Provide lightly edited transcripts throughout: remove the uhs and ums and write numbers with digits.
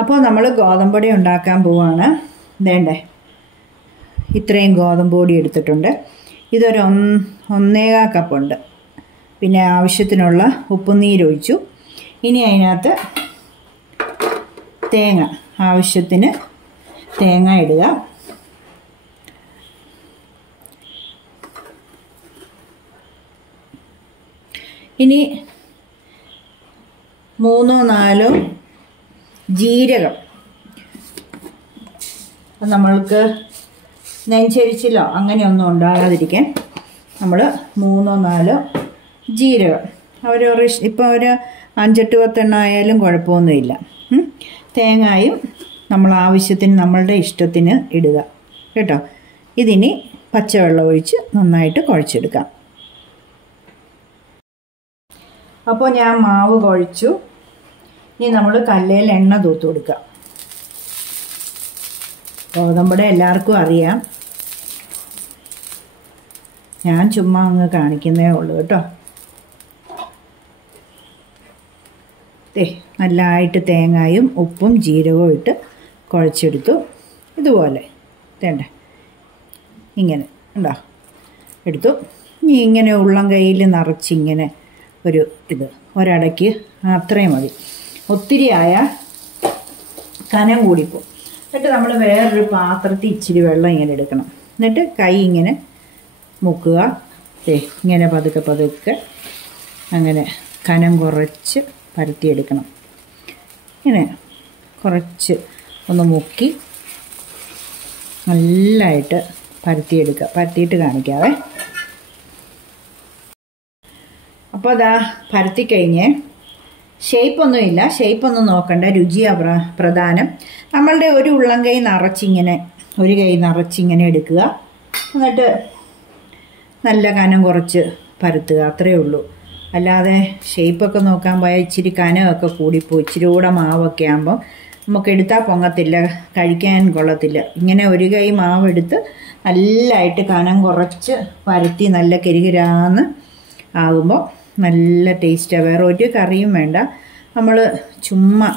അപ്പോൾ നമ്മൾ ഗോതമ്പൊടി ഉണ്ടാക്കാൻ പോവാണ്. വേണ്ടേ, ഇത്രയും ഗോതമ്പൊടി എടുത്തിട്ടുണ്ട്. ഇതൊരു 1.25 കപ്പുണ്ട്. പിന്നെ ആവശ്യത്തിനുള്ള ഉപ്പുനീരൊഴിച്ചു. ഇനി അതിനകത്ത് തേങ്ങ, ആവശ്യത്തിന് തേങ്ങ ഇടുക. ഇനി 3-4 ജീരകം. നമ്മൾക്ക് നെഞ്ചരിച്ചിലോ അങ്ങനെയൊന്നും ഉണ്ടാകാതിരിക്കാൻ നമ്മൾ 3-4 ജീരകം, ഇപ്പോൾ ഒരു 5-8 ആയാലും കുഴപ്പമൊന്നുമില്ല. തേങ്ങയും നമ്മൾ ആവശ്യത്തിന് നമ്മളുടെ ഇഷ്ടത്തിന് ഇടുക കേട്ടോ. ഇതിനി പച്ചവെള്ളം ഒഴിച്ച് നന്നായിട്ട് കുഴച്ചെടുക്കാം. അപ്പോൾ ഞാൻ മാവ് കുഴച്ചു. ഇനി നമ്മൾ കല്ലിൽ എണ്ണ തൂത്ത് കൊടുക്കുക. ഗോതമ്പട എല്ലാവർക്കും അറിയാം, ഞാൻ ചുമ്മാ അങ്ങ് കാണിക്കുന്നേ ഉള്ളൂ കേട്ടോ. നല്ലതായിട്ട് തേങ്ങയും ഉപ്പും ജീരകവും ഇട്ട് കുഴച്ചെടുത്തു. ഇതുപോലെ വേണ്ട, ഇങ്ങനെ ഉണ്ടോ എടുത്തു. ഇനി ഇങ്ങനെ ഉള്ളം കയ്യിൽ നിറച്ചിങ്ങനെ ഒരു ഒരടയ്ക്ക് അത്രയും മതി. ഒത്തിരി ആയാൽ കനം കൂടിപ്പോൾ. എന്നിട്ട് നമ്മൾ വേറൊരു പാത്രത്തിൽ ഇച്ചിരി വെള്ളം ഇങ്ങനെ എടുക്കണം. എന്നിട്ട് കൈ ഇങ്ങനെ മുക്കുക. ഇങ്ങനെ പതുക്കെ പതുക്കെ അങ്ങനെ കനം കുറച്ച് പരത്തിയെടുക്കണം. ഇങ്ങനെ കുറച്ച് ഒന്ന് മുക്കി നല്ലതായിട്ട് പരത്തിയെടുക്കുക. പരത്തിയിട്ട് കാണിക്കാവേ. അപ്പോൾ അതാ പരത്തിക്കഴിഞ്ഞ് ഷേപ്പൊന്നുമില്ല, ഷേപ്പൊന്നും നോക്കണ്ട, രുചിയാണ് പ്രധാനം. നമ്മളുടെ ഒരു ഉള്ളം കൈ നിറച്ചിങ്ങനെ, ഒരു കൈ നിറച്ചിങ്ങനെ എടുക്കുക. എന്നിട്ട് നല്ല കനം കുറച്ച് പരത്തുക, അത്രയേ ഉള്ളൂ. അല്ലാതെ ഷേപ്പൊക്കെ നോക്കാൻ പോയാൽ ഇച്ചിരി കനമൊക്കെ കൂടിപ്പോയി. ഇച്ചിരി കൂടെ മാവൊക്കെ ആകുമ്പോൾ നമുക്ക് എടുത്താൽ പൊങ്ങത്തില്ല, കഴിക്കാൻ കൊള്ളത്തില്ല. ഇങ്ങനെ ഒരു കൈ മാവെടുത്ത് നല്ലതായിട്ട് കനം കുറച്ച് പരത്തി നല്ല കിരികിരാന്ന് ആകുമ്പോൾ നല്ല ടേസ്റ്റാണ്. വേറെ ഒരു കറിയും വേണ്ട. നമ്മൾ ചുമ്മാ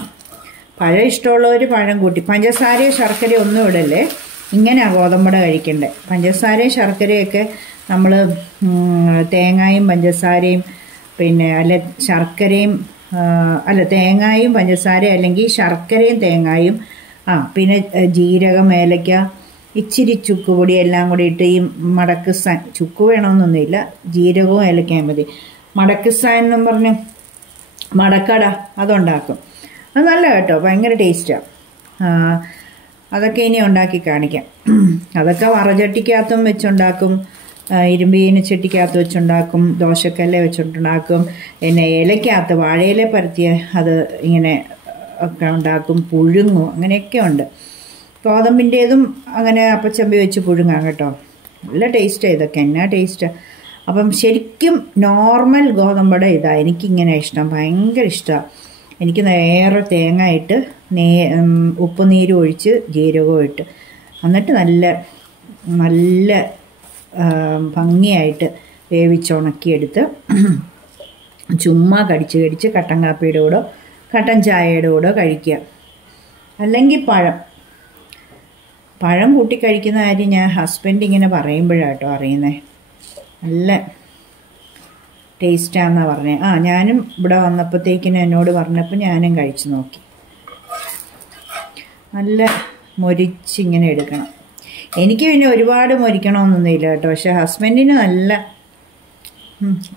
പഴം ഇഷ്ടമുള്ളവർ പഴം കൂട്ടി, പഞ്ചസാരയോ ശർക്കരയോ ഒന്നും ഇടല്ലേ. ഇങ്ങനെയാണ് ഗോതമ്പട കഴിക്കേണ്ടത്. പഞ്ചസാരയും ശർക്കരയൊക്കെ നമ്മൾ തേങ്ങയും പഞ്ചസാരയും പിന്നെ ശർക്കരയും തേങ്ങയും പഞ്ചസാരയും അല്ലെങ്കിൽ ശർക്കരയും തേങ്ങയും പിന്നെ ജീരകം, ഏലക്ക, ഇച്ചിരി ചുക്കുപൊടി എല്ലാം കൂടി ഇട്ട് ഈ ചുക്ക് വേണമെന്നൊന്നുമില്ല, ജീരകവും ഏലക്കയും മതി. മടക്കിസാൻ എന്നും പറഞ്ഞ് മടക്കട അതുണ്ടാക്കും. അത് നല്ല കേട്ടോ, ഭയങ്കര ടേസ്റ്റാണ്. അതൊക്കെ ഇനി ഉണ്ടാക്കി കാണിക്കാം. അതൊക്കെ വറചട്ടിക്കകത്തും വെച്ചുണ്ടാക്കും, ഇരുമ്പീന് ചട്ടിക്കകത്ത് വെച്ചുണ്ടാക്കും, ദോശക്കല്ല് വെച്ചിട്ടുണ്ടാക്കും, പിന്നെ ഇലക്കകത്ത് വാഴയില പരത്തിയ അത് ഇങ്ങനെ ഒക്കെ ഉണ്ടാക്കും, പുഴുങ്ങും, അങ്ങനെയൊക്കെ ഉണ്ട്. ഗോതമ്പിൻ്റേതും അങ്ങനെ അപ്പച്ചമ്പി വെച്ച് പുഴുങ്ങാം കേട്ടോ. നല്ല ടേസ്റ്റാണ് ഇതൊക്കെ, എന്നാ ടേസ്റ്റാണ്. അപ്പം ശരിക്കും നോർമൽ ഗോതമ്പട ഇതാണ് എനിക്കിങ്ങനെ ഇഷ്ടം, ഭയങ്കര ഇഷ്ടമാണ് എനിക്ക്. നേരെ തേങ്ങ ഇട്ട് ഉപ്പുനീരും ഒഴിച്ച് ജീരകവും ഇട്ട് എന്നിട്ട് നല്ല നല്ല ഭംഗിയായിട്ട് വേവിച്ചുണക്കിയെടുത്ത് ചുമ്മാ കടിച്ച് കട്ടൻ കാപ്പിയുടെ കൂടെ കട്ടൻ ചായയുടെ കൂടെ കഴിക്കുക. അല്ലെങ്കിൽ പഴം കൂട്ടി കഴിക്കുന്ന കാര്യം ഞാൻ ഹസ്ബൻഡ് ഇങ്ങനെ പറയുമ്പോഴാട്ടോ അറിയുന്നത്. നല്ല ടേസ്റ്റാണെന്നാണ് പറഞ്ഞത്. ഞാനും ഇവിടെ വന്നപ്പോഴത്തേക്കിനും എന്നോട് പറഞ്ഞപ്പോൾ ഞാനും കഴിച്ചു നോക്കി. നല്ല മൊരിച്ചിങ്ങനെ എടുക്കണം. എനിക്ക് പിന്നെ ഒരുപാട് മൊരിക്കണമെന്നൊന്നുമില്ല കേട്ടോ. പക്ഷെ ഹസ്ബൻഡിന് നല്ല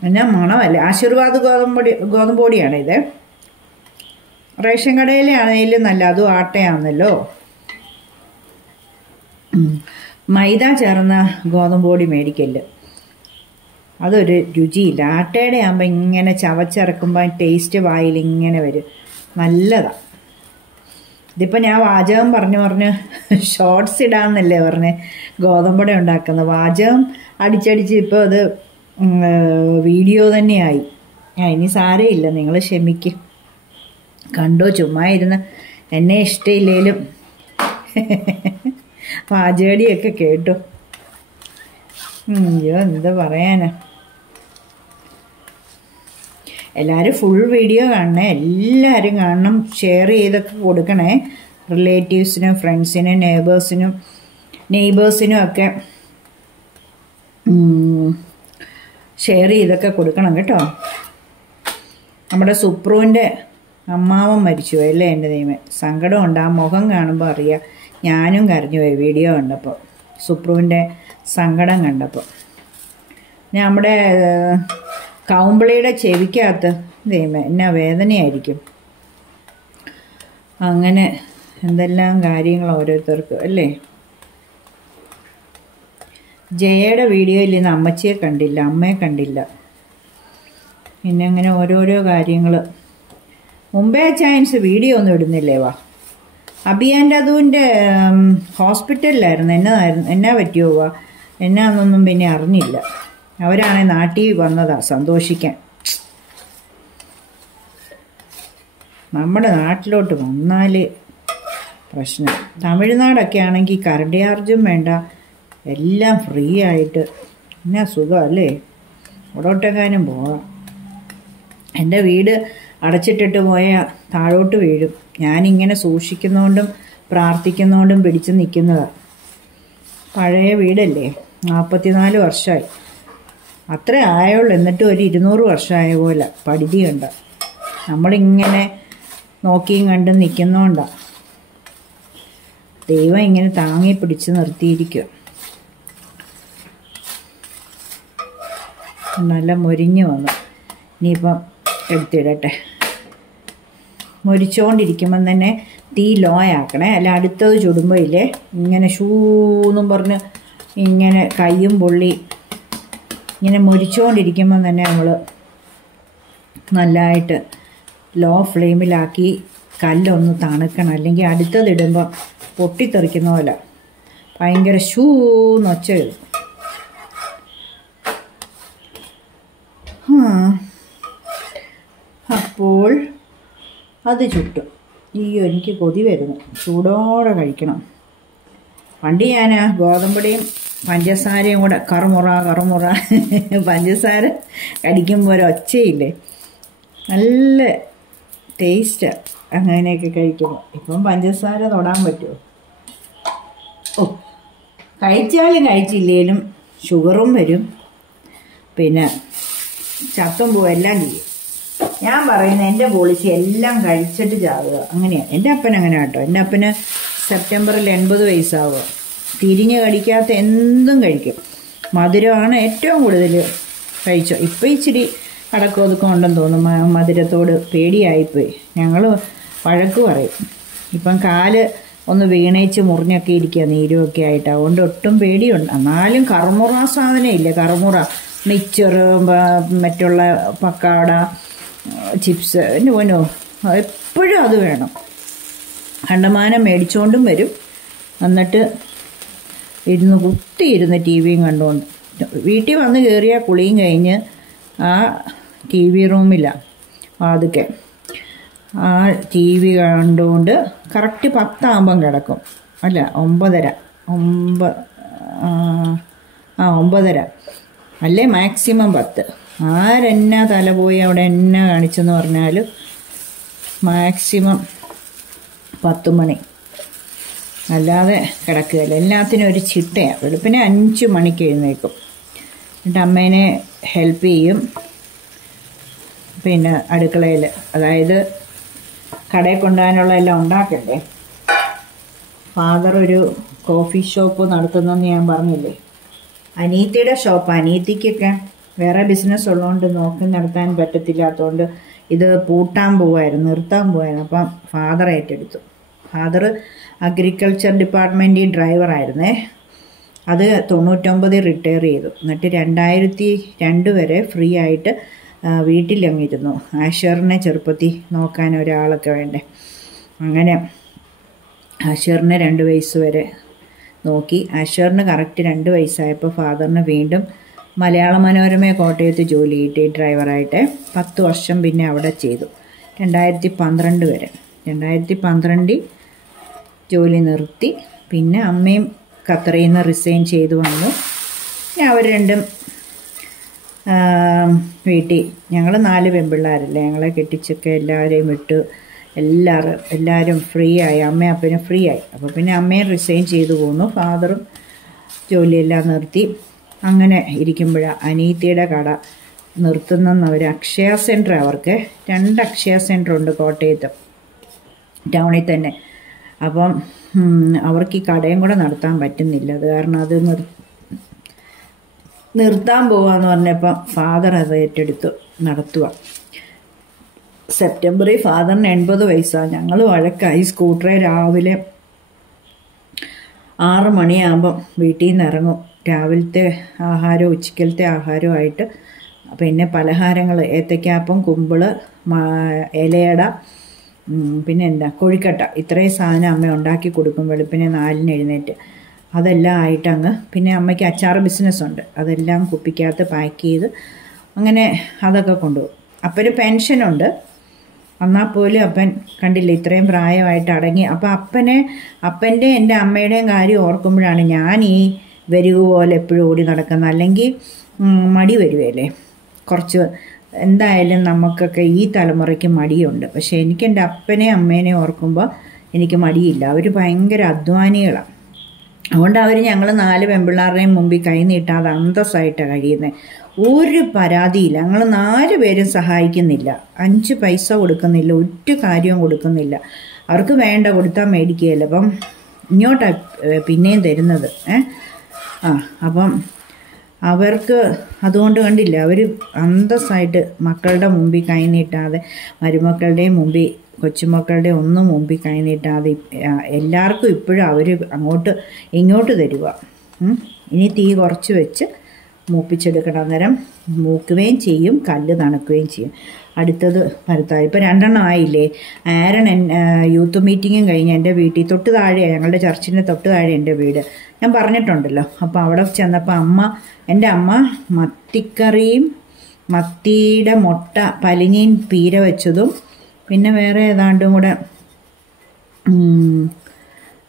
എന്നാ മണമല്ലേ. ആശീർവാദ് ഗോതമ്പൊടിയാണ് ഇത്. റേഷൻ കടയിലെ ആണെങ്കിലും നല്ല, അതും ആട്ടയാണെന്നല്ലോ. മൈദ ചേർന്ന ഗോതമ്പൊടി മേടിക്കല്, അതൊരു രുചിയില്ല. ആട്ടയുടെ ആകുമ്പോൾ ഇങ്ങനെ ചവച്ചിറക്കുമ്പോൾ ടേസ്റ്റ് വായിൽ ഇങ്ങനെ വരും, നല്ലതാണ്. ഇതിപ്പോൾ ഞാൻ വാചകം പറഞ്ഞ് ഷോർട്സ് ഇടാമെന്നല്ലേ പറഞ്ഞ് ഗോതമ്പട ഉണ്ടാക്കുന്നത്. വാചകം അടിച്ചടിച്ച് ഇപ്പോൾ അത് വീഡിയോ തന്നെയായി. ഇനി സാരമില്ല, നിങ്ങൾ ക്ഷമിക്കും. കണ്ടോ, ചുമ്മാ ഇരുന്ന് എന്നെ ഇഷ്ടമില്ലേലും പാചകടിയൊക്കെ കേട്ടു. അയ്യോ എന്താ പറയാനാ. എല്ലാവരും ഫുൾ വീഡിയോ കാണണേ, എല്ലാവരും കാണണം, ഷെയർ ചെയ്തൊക്കെ കൊടുക്കണേ. റിലേറ്റീവ്സിനും ഫ്രണ്ട്സിനും നെയ്ബേഴ്സിനും ഒക്കെ ഷെയർ ചെയ്തൊക്കെ കൊടുക്കണം കേട്ടോ. നമ്മുടെ സുപ്രുവിൻ്റെ അമ്മാവൻ മരിച്ചു അല്ലേ എൻ്റെ ദൈവമേ, സങ്കടമുണ്ട്. ആ മുഖം കാണുമ്പോൾ അറിയാം. ഞാനും കരഞ്ഞു പോയി വീഡിയോ കണ്ടപ്പോൾ, സുപ്രുവിൻ്റെ സങ്കടം കണ്ടപ്പോൾ. നമ്മുടെ കൗമ്പിളിയുടെ ചെവിക്കകത്ത് ദൈവമേ എന്നാ വേദനയായിരിക്കും. അങ്ങനെ എന്തെല്ലാം കാര്യങ്ങൾ ഓരോരുത്തർക്ക് അല്ലേ. ജയയുടെ വീഡിയോയിൽ ഇന്ന് അമ്മച്ചിയെ കണ്ടില്ല, അമ്മയെ കണ്ടില്ല. പിന്നെ അങ്ങനെ ഓരോരോ കാര്യങ്ങൾ. മുംബൈ ചാൻസ് വീഡിയോ ഒന്നും ഇടുന്നില്ലേ? വാ, അഭിയാൻ്റെ അതുവിൻ്റെ ഹോസ്പിറ്റലിലായിരുന്നു. എന്നാ പറ്റിയോ? വാ, എന്നാന്നൊന്നും പിന്നെ അറിഞ്ഞില്ല. അവരാണെ നാട്ടിൽ വന്നതാ സന്തോഷിക്കാൻ. നമ്മുടെ നാട്ടിലോട്ട് വന്നാൽ പ്രശ്നം. തമിഴ്നാടൊക്കെ ആണെങ്കിൽ കറണ്ട് ചാർജും വേണ്ട, എല്ലാം ഫ്രീ ആയിട്ട്. എന്നാ സുഖം അല്ലേ, ഇവിടോട്ടെങ്ങാനും പോകാം. എൻ്റെ വീട് അടച്ചിട്ടിട്ട് പോയാൽ താഴോട്ട് വീഴും. ഞാനിങ്ങനെ സൂക്ഷിക്കുന്നതുകൊണ്ടും പ്രാർത്ഥിക്കുന്നതുകൊണ്ടും പിടിച്ച് നിൽക്കുന്നതാണ്. പഴയ വീടല്ലേ, 44 വർഷമായി. അത്രേ ആയുള്ളൂ, എന്നിട്ടും ഒരു 200 വർഷമായ പോലെ പടിതി കണ്ട. നമ്മളിങ്ങനെ നോക്കിയും കണ്ടും നിൽക്കുന്നതുകൊണ്ടാണ് ദൈവം ഇങ്ങനെ താങ്ങി പിടിച്ച് നിർത്തിയിരിക്കുക. നല്ല മൊരിഞ്ഞു വന്നു. ഇനിയിപ്പം എടുത്തിടട്ടെ. മൊരിച്ചുകൊണ്ടിരിക്കുമ്പം തന്നെ തീ ലോ ആക്കണേ, അല്ല അടുത്തത് ചുടുമ്പോൾ ഇല്ലേ ഇങ്ങനെ ഷൂന്നും പറഞ്ഞ് ഇങ്ങനെ കയ്യും പൊള്ളി ഇങ്ങനെ മൊരിച്ചുകൊണ്ടിരിക്കുമ്പം തന്നെ നമ്മൾ നല്ലതായിട്ട് ലോ ഫ്ലെയിമിലാക്കി കല്ലൊന്ന് തണുക്കണം. അല്ലെങ്കിൽ അടുത്തതിടുമ്പോൾ പൊട്ടിത്തെറിക്കുന്ന പോലെ ഭയങ്കര ഷൂന്നൊച്ച വരും. അപ്പോൾ അത് ചുട്ടും. അയ്യോ, എനിക്ക് കൊതി വരുന്നു, ചൂടോടെ കഴിക്കണം. പണ്ട് ഞാൻ ഗോതമ്പടിയും പഞ്ചസാരയും കൂടെ കറുമുറ പഞ്ചസാര കടിക്കുമ്പോൾ ഒരൊച്ചയില്ലേ, നല്ല ടേസ്റ്റാണ് അങ്ങനെയൊക്കെ കഴിക്കുമ്പോൾ. ഇപ്പം പഞ്ചസാര തൊടാൻ പറ്റുമോ? ഓ, കഴിച്ചാലും കഴിച്ചില്ലേലും ഷുഗറും വരും, പിന്നെ ചത്തും പോവും, എല്ലാം ചെയ്യും. ഞാൻ പറയുന്നത് എൻ്റെ പോളിസി എല്ലാം കഴിച്ചിട്ട് ചാവുക, അങ്ങനെയാണ്. എൻ്റെ അപ്പൻ അങ്ങനെ കേട്ടോ. എൻ്റെ അപ്പന് സെപ്റ്റംബറിൽ 80 വയസ്സാവുക. തിരിഞ്ഞ് കടിക്കാത്ത എന്തും കഴിക്കും. മധുരമാണ് ഏറ്റവും കൂടുതൽ കഴിച്ചോ. ഇപ്പം ഇച്ചിരി അടക്കമൊതുക്കം ഉണ്ടെന്ന് തോന്നുന്നു, മധുരത്തോട് പേടിയായിപ്പോയി. ഞങ്ങൾ വഴക്ക് പറയും. ഇപ്പം കാല് ഒന്ന് വീണേച്ച് മുറിഞ്ഞൊക്കെ ഇരിക്കുക, നീരുമൊക്കെ ആയിട്ട്. അതുകൊണ്ട് ഒട്ടും പേടിയുണ്ട്. എന്നാലും കറുമുറ സാധനം ഇല്ലേ, കറുമുറ മിക്സർ, മറ്റുള്ള പക്കാട, ചിപ്സ്, നോനോ എപ്പോഴും അത് വേണം. കണ്ടമാനം മേടിച്ചുകൊണ്ടും വരും. എന്നിട്ട് കുത്തിയിരുന്ന് ടി വിയും കണ്ടുകൊണ്ട് വീട്ടിൽ വന്ന് കയറിയാൽ കുളിയും കഴിഞ്ഞ് ആ ടി വി റൂമിലാണ് അതൊക്കെ ആ ടി വി കണ്ടുകൊണ്ട് കറക്റ്റ് 10 ആകുമ്പം കിടക്കും. അല്ല 9:30 അല്ലേ മാക്സിമം 10. ആരെന്നാ തല പോയി അവിടെ എന്നാ കാണിച്ചെന്ന് പറഞ്ഞാലും മാക്സിമം 10 മണി, അല്ലാതെ കിടക്കുകയല്ല. എല്ലാത്തിനും ഒരു ചിട്ടയാണ്. വെളുപ്പിനെ 5 മണിക്ക് എഴുന്നേൽക്കും. എന്നിട്ട് അമ്മേനെ ഹെൽപ്പ് ചെയ്യും. പിന്നെ അടുക്കളയിൽ, അതായത് കടയിൽ കൊണ്ടുപോകാനുള്ള എല്ലാം ഉണ്ടാക്കണ്ടേ. ഫാദർ ഒരു കോഫി ഷോപ്പ് നടത്തുന്നെന്ന് ഞാൻ പറഞ്ഞില്ലേ, അനീത്തിയുടെ ഷോപ്പ്. അനീത്തിക്കൊക്കെ വേറെ ബിസിനസ് ഉള്ളതുകൊണ്ട് നോക്കി നടത്താൻ പറ്റത്തില്ലാത്തതുകൊണ്ട് ഇത് പൂട്ടാൻ പോവായിരുന്നു, നിർത്താൻ പോവായിരുന്നു. അപ്പം ഫാദർ ഏറ്റെടുത്തു. ഫാദർ അഗ്രികൾച്ചർ ഡിപ്പാർട്ട്മെൻറ്റിൽ ഡ്രൈവറായിരുന്നേ. അത് 99 റിട്ടയർ ചെയ്തു. എന്നിട്ട് 2002 വരെ ഫ്രീ ആയിട്ട് വീട്ടിലങ്ങിരുന്നു. ആഷറിനെ ചെറുപ്പത്തിൽ നോക്കാൻ ഒരാളൊക്കെ വേണ്ടേ. അങ്ങനെ ആഷറിനെ 2 വയസ്സ് വരെ നോക്കി. ആഷറിന് കറക്റ്റ് 2 വയസ്സായപ്പോൾ ഫാദറിന് വീണ്ടും മലയാള മനോരമ കോട്ടയത്ത് ജോലി കിട്ടി ഡ്രൈവറായിട്ട്. 10 വർഷം പിന്നെ അവിടെ ചെയ്തു, 2012 വരെ. 2012 ജോലി നിർത്തി. പിന്നെ അമ്മയും ഖത്തറിൽ നിന്ന് റിസൈൻ ചെയ്തു വന്നു. അവർ രണ്ടും വീട്ടിൽ ഞങ്ങൾ 4 പെൺപിള്ളേരല്ലേ, ഞങ്ങളെ കെട്ടിച്ചൊക്കെ എല്ലാവരെയും വിട്ട് എല്ലാവരും ഫ്രീ ആയി, അമ്മയും അപ്പനും ഫ്രീ ആയി. അപ്പോൾ പിന്നെ അമ്മയും റിസൈൻ ചെയ്തു പോന്നു, ഫാദറും ജോലിയെല്ലാം നിർത്തി. അങ്ങനെ ഇരിക്കുമ്പോഴാണ് അനീത്തിയുടെ കട നിർത്തുന്നെന്ന് അവർ അക്ഷയ സെൻറ്റർ, അവർക്ക് 2 അക്ഷയ സെൻറ്റർ ഉണ്ട് കോട്ടയത്ത് ടൗണിൽ തന്നെ. അപ്പം അവർക്ക് ഈ കടയും കൂടെ നടത്താൻ പറ്റുന്നില്ല. അത് കാരണം അത് നിർത്താൻ പോവാന്ന് പറഞ്ഞപ്പോൾ ഫാദർ അത് ഏറ്റെടുത്ത് നടത്തുക. സെപ്റ്റംബറിൽ ഫാദറിന് 80 വയസ്സാണ്. ഞങ്ങൾ വഴക്കായി. സ്കൂട്ടറെ രാവിലെ 6 മണിയാകുമ്പം വീട്ടിൽ നിന്ന് ഇറങ്ങും. രാവിലത്തെ ആഹാരവും ഉച്ചക്കലത്തെ ആഹാരവുമായിട്ട് പിന്നെ പലഹാരങ്ങൾ, ഏത്തയ്ക്കാപ്പം, കുമ്പിള്, ഇലയട, പിന്നെ എന്താ കൊഴുക്കട്ട, ഇത്രയും സാധനം അമ്മ ഉണ്ടാക്കി കൊടുക്കും വെളുപ്പിനെ 4-ന് എഴുന്നേറ്റ്. അതെല്ലാം ആയിട്ടങ്ങ്, പിന്നെ അമ്മയ്ക്ക് അച്ചാർ ബിസിനസ്സുണ്ട്, അതെല്ലാം കുപ്പിക്കകത്ത് പാക്ക് ചെയ്ത് അങ്ങനെ അതൊക്കെ കൊണ്ടുപോകും. അപ്പന് പെൻഷനുണ്ട്, എന്നാൽ പോലും അപ്പൻ കണ്ടില്ല ഇത്രയും പ്രായമായിട്ട് അടങ്ങി. അപ്പം അപ്പൻ്റെ എൻ്റെ അമ്മയുടെയും കാര്യം ഓർക്കുമ്പോഴാണ് ഞാൻ ഈ വരിക പോലെ എപ്പോഴും ഓടി നടക്കുന്നത്. അല്ലെങ്കിൽ മടി വരുവല്ലേ കുറച്ച്. എന്തായാലും നമുക്കൊക്കെ ഈ തലമുറയ്ക്ക് മടിയുണ്ട്. പക്ഷെ എനിക്ക് എൻ്റെ അപ്പനെയും അമ്മേനെയും ഓർക്കുമ്പോൾ എനിക്ക് മടിയില്ല. അവർ ഭയങ്കര അധ്വാനികളാണ്. അതുകൊണ്ട് അവർ ഞങ്ങൾ 4 പെൺപിള്ളേരുടെയും മുമ്പിൽ കൈ നീട്ടാതെ അന്തസ്സായിട്ടാണ് കഴിയുന്നത്. ഒരു പരാതിയില്ല. ഞങ്ങൾ 4 പേരും സഹായിക്കുന്നില്ല, 5 പൈസ കൊടുക്കുന്നില്ല, ഒരു കാര്യവും കൊടുക്കുന്നില്ല. അവർക്ക് വേണ്ട കൊടുത്താൽ മേടിക്കുകയല്ല. അപ്പം ഇങ്ങോട്ടാണ് പിന്നെയും തരുന്നത്. അപ്പം അവർക്ക് അതുകൊണ്ട് കണ്ടില്ല, അവർ അന്തസ്സായിട്ട് മക്കളുടെ മുമ്പിൽ കൈ നീട്ടാതെ, മരുമക്കളുടെയും മുമ്പിൽ, കൊച്ചുമക്കളുടെ ഒന്നും മുമ്പിൽ കൈ നീട്ടാതെ എല്ലാവർക്കും ഇപ്പോഴും അവർ അങ്ങോട്ട് ഇങ്ങോട്ട് തരുക. ഇനി തീ കുറച്ച് വെച്ച് മൂപ്പിച്ചെടുക്കണം. അന്നേരം മൂക്കുകയും ചെയ്യും, കല്ല് തണുക്കുകയും ചെയ്യും. അടുത്തത് ഭർത്താവ്. ഇപ്പോൾ 2 എണ്ണം ആയില്ലേ. ആരൺ യൂത്ത് മീറ്റിങ്ങും കഴിഞ്ഞ് എൻ്റെ വീട്ടിൽ തൊട്ട് താഴെയാണ്, ഞങ്ങളുടെ ചർച്ചിൻ്റെ തൊട്ട് താഴെ എൻ്റെ വീട്, ഞാൻ പറഞ്ഞിട്ടുണ്ടല്ലോ. അപ്പോൾ അവിടെ ചെന്നപ്പോൾ എൻ്റെ അമ്മ മത്തിക്കറിയും മത്തിയുടെ മുട്ട പലിഞ്ഞീൻ പീര വെച്ചതും പിന്നെ വേറെ ഏതാണ്ടും കൂടെ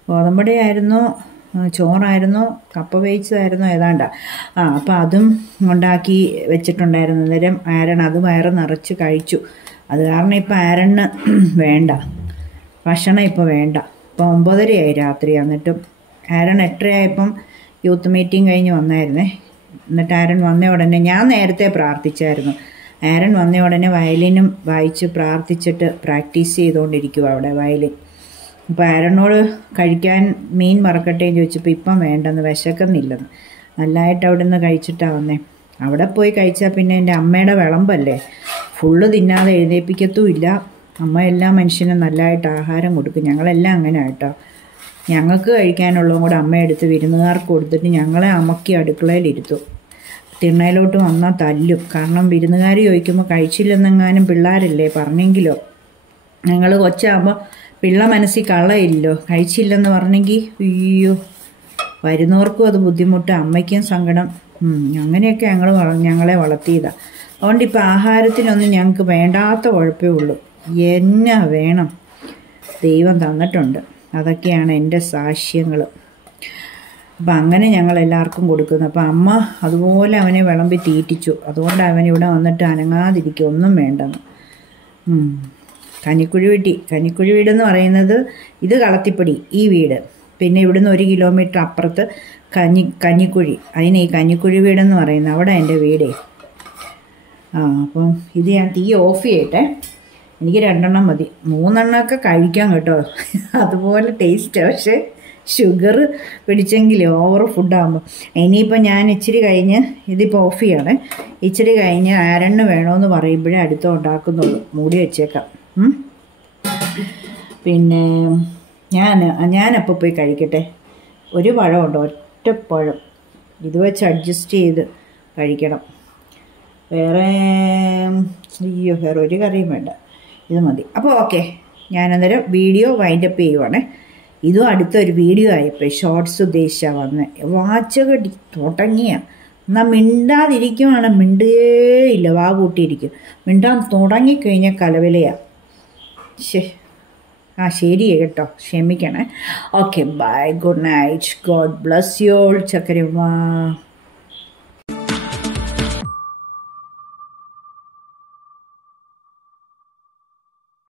ഗോതമ്പടിയായിരുന്നു, ചോറായിരുന്നു, കപ്പ വേവിച്ചതായിരുന്നു ഏതാണ്ടാ. അപ്പോൾ അതും ഉണ്ടാക്കി വെച്ചിട്ടുണ്ടായിരുന്നു. അന്നേരം ആരൺ അത് വയറ് നിറച്ച് കഴിച്ചു. അത് കാരണം ഇപ്പോൾ ആരണ് വേണ്ട ഭക്ഷണം, ഇപ്പോൾ വേണ്ട. ഇപ്പോൾ 9:30 രാത്രി. എന്നിട്ടും ആരൺ 8:30 യൂത്ത് മീറ്റിംഗ് കഴിഞ്ഞ് വന്നായിരുന്നേ. എന്നിട്ട് ആരൺ വന്ന ഉടനെ, ഞാൻ നേരത്തെ പ്രാർത്ഥിച്ചായിരുന്നു, ആരൺ വന്ന ഉടനെ വയലിനും വായിച്ച് പ്രാർത്ഥിച്ചിട്ട് പ്രാക്ടീസ് ചെയ്തുകൊണ്ടിരിക്കുക അവിടെ വയലിൻ. അപ്പോൾ ആരനോട് കഴിക്കാൻ മീൻ മറക്കട്ടെ എന്ന് ചോദിച്ചപ്പോൾ ഇപ്പം വേണ്ടെന്ന്, വിശക്കുന്നില്ലെന്ന്. നല്ലതായിട്ട് അവിടെ നിന്ന് കഴിച്ചിട്ടാണ് വന്നേ. അവിടെ പോയി കഴിച്ചാൽ പിന്നെ എൻ്റെ അമ്മയുടെ വിളമ്പല്ലേ, ഫുള്ള് തിന്നാതെ എഴുന്നേൽപ്പിക്കത്തുമില്ല. അമ്മ എല്ലാ മനുഷ്യനും നല്ലതായിട്ട് ആഹാരം കൊടുക്കും. ഞങ്ങളെല്ലാം അങ്ങനെ കേട്ടോ. ഞങ്ങൾക്ക് കഴിക്കാനുള്ളതും കൂടെ അമ്മ എടുത്ത് വിരുന്നുകാർക്ക് കൊടുത്തിട്ട് ഞങ്ങളെ അമ്മയ്ക്ക് അടുക്കളയിലിരുത്തും. തിണ്ണയിലോട്ട് വന്നാൽ തല്ലും. കാരണം വിരുന്നുകാർ ചോദിക്കുമ്പോൾ കഴിച്ചില്ലെന്നെങ്ങാനും പിള്ളേരല്ലേ പറഞ്ഞെങ്കിലോ. ഞങ്ങൾ കൊച്ചാകുമ്പോൾ പിള്ള മനസ്സിൽ കള്ളയില്ലല്ലോ, കഴിച്ചില്ലെന്ന് പറഞ്ഞെങ്കിൽ അയ്യോ വരുന്നവർക്കും അത് ബുദ്ധിമുട്ട്, അമ്മയ്ക്കും സങ്കടം. അങ്ങനെയൊക്കെ ഞങ്ങളെ വളർത്തിയതാണ്. അതുകൊണ്ട് ഇപ്പോൾ ആഹാരത്തിനൊന്നും ഞങ്ങൾക്ക് വേണ്ടാത്ത കുഴപ്പമേ ഉള്ളൂ. എന്നാ വേണം ദൈവം തന്നിട്ടുണ്ട്. അതൊക്കെയാണ് എൻ്റെ സാക്ഷ്യങ്ങൾ. അപ്പം അങ്ങനെ ഞങ്ങൾ എല്ലാവർക്കും കൊടുക്കുന്നു. അപ്പം അമ്മ അതുപോലെ അവനെ വിളമ്പി തീറ്റിച്ചു. അതുകൊണ്ട് അവനിവിടെ വന്നിട്ട് അനങ്ങാതിരിക്കും, ഒന്നും വേണ്ടെന്ന്. കഞ്ഞിക്കുഴി വീടെന്ന് പറയുന്നത് ഇത് കളത്തിപ്പടി ഈ വീട്. പിന്നെ ഇവിടുന്ന് 1 കിലോമീറ്റർ അപ്പുറത്ത് കഞ്ഞിക്കുഴി, അതിന് ഈ കഞ്ഞിക്കുഴി വീടെന്ന് പറയുന്നത്, അവിടെ എൻ്റെ വീടേ. അപ്പം ഇത് ഞാൻ തീ ഓഫ് ചെയ്യട്ടെ. എനിക്ക് 2 എണ്ണം മതി, 3 എണ്ണമൊക്കെ കഴിക്കാം കേട്ടോ. അതുപോലെ ടേസ്റ്റ്. പക്ഷേ ഷുഗർ പിടിച്ചെങ്കിൽ ഓവർ ഫുഡാകുമ്പോൾ. ഇനിയിപ്പോൾ ഞാൻ ഇച്ചിരി കഴിഞ്ഞ് ഇതിപ്പോൾ ഓഫ് ചെയ്യണേ. ഇച്ചിരി കഴിഞ്ഞ് ആരണ്ണ് വേണമെന്ന് പറയുമ്പോഴേ അടുത്ത ഉണ്ടാക്കുന്നുള്ളൂ. മൂടി വെച്ചേക്കാം. പിന്നെ ഞാനപ്പോൾ പോയി കഴിക്കട്ടെ. ഒരു പഴമുണ്ട്, ഒറ്റ പഴം, ഇത് വെച്ച് അഡ്ജസ്റ്റ് ചെയ്ത് കഴിക്കണം. വേറെ ഒരു കറിയും വേണ്ട, ഇത് മതി. അപ്പോൾ ഓക്കെ, ഞാനന്നേരം വീഡിയോ വൈൻഡപ്പ് ചെയ്യുവാണേ. ഇതും അടുത്തൊരു വീഡിയോ ആയിപ്പോൾ ഷോർട്സ് ഉദ്ദേശിച്ചാണ് വന്നത്. വാച്ചകടി തുടങ്ങിയ എന്നാൽ മിണ്ടാതിരിക്കുവാണ്, മിണ്ടുകയില്ല, വാ കൂട്ടിയിരിക്കും. മിണ്ടാൻ തുടങ്ങിക്കഴിഞ്ഞാൽ കലവിലയാണ്. ശരി കേട്ടോ, ക്ഷമിക്കണേ. Okay, bye, good night, God bless you all. ചക്കരമ്മ.